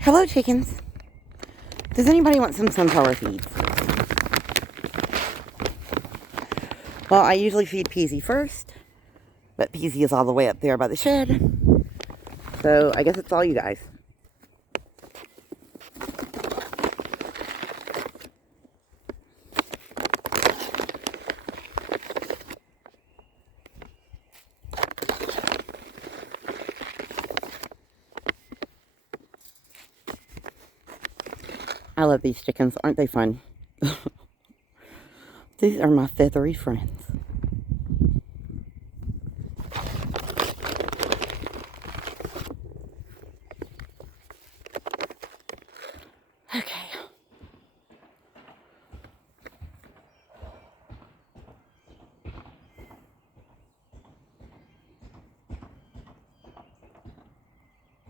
Hello, chickens. Does anybody want some sunflower seeds? Well, I usually feed Peasy first, but Peasy is all the way up there by the shed. So I guess it's all you guys. I love these chickens. Aren't they fun? These are my feathery friends.